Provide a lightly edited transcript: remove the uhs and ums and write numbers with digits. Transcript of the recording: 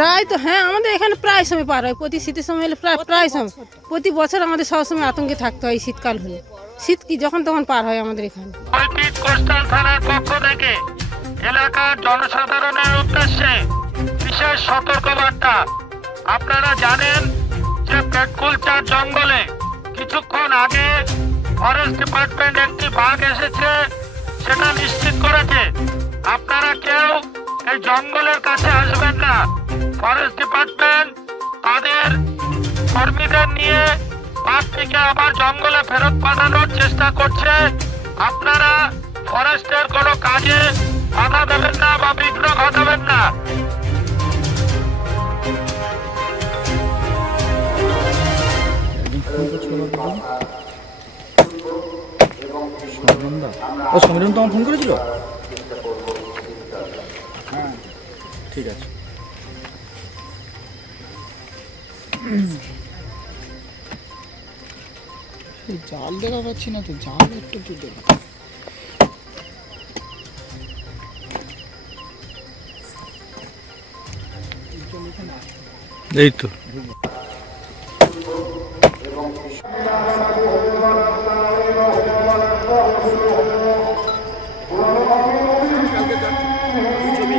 প্রায় তো হ্যাঁ, আমাদের এখানে প্রায় সময় পার হয়, প্রতি শীতের সময় হলে প্রায় সময়, প্রতি বছর আমাদের সবসময় আতঙ্কে থাকতে হয়। শীতকাল হলে শীত কি যখন তখন পার হয় আমাদের এখানে। কোস্টাল থানার পক্ষ থেকে এলাকার জনসাধারণের উদ্দেশ্যে বিশেষ সতর্কবার্তা। আপনারা জানেন যে পেটকুলচার জঙ্গলে কিছুক্ষণ আগে ফরেস্ট ডিপার্টমেন্ট একটি বাঘ এসেছে, সেটা নিশ্চিত করেছে। আপনারা কেউ এই জঙ্গলের কাছে আসবেন না। ফরেস্ট ডিপার্টমেন্ট তাদের কর্মীদের নিয়ে বাঘটিকে আবার জঙ্গলে ফেরত পাঠানোর চেষ্টা করছে। আপনারা ফরেস্টের কোনো কাজে বাধা দেবেন না বা বিঘ্ন ঘটাবেন না। সমীরণ তো আমার ফোন করেছিল। হ্যাঁ ঠিক আছে। জাল দেখা পাচ্ছি না তো, জাল একটু দেখা। এই তো ছবি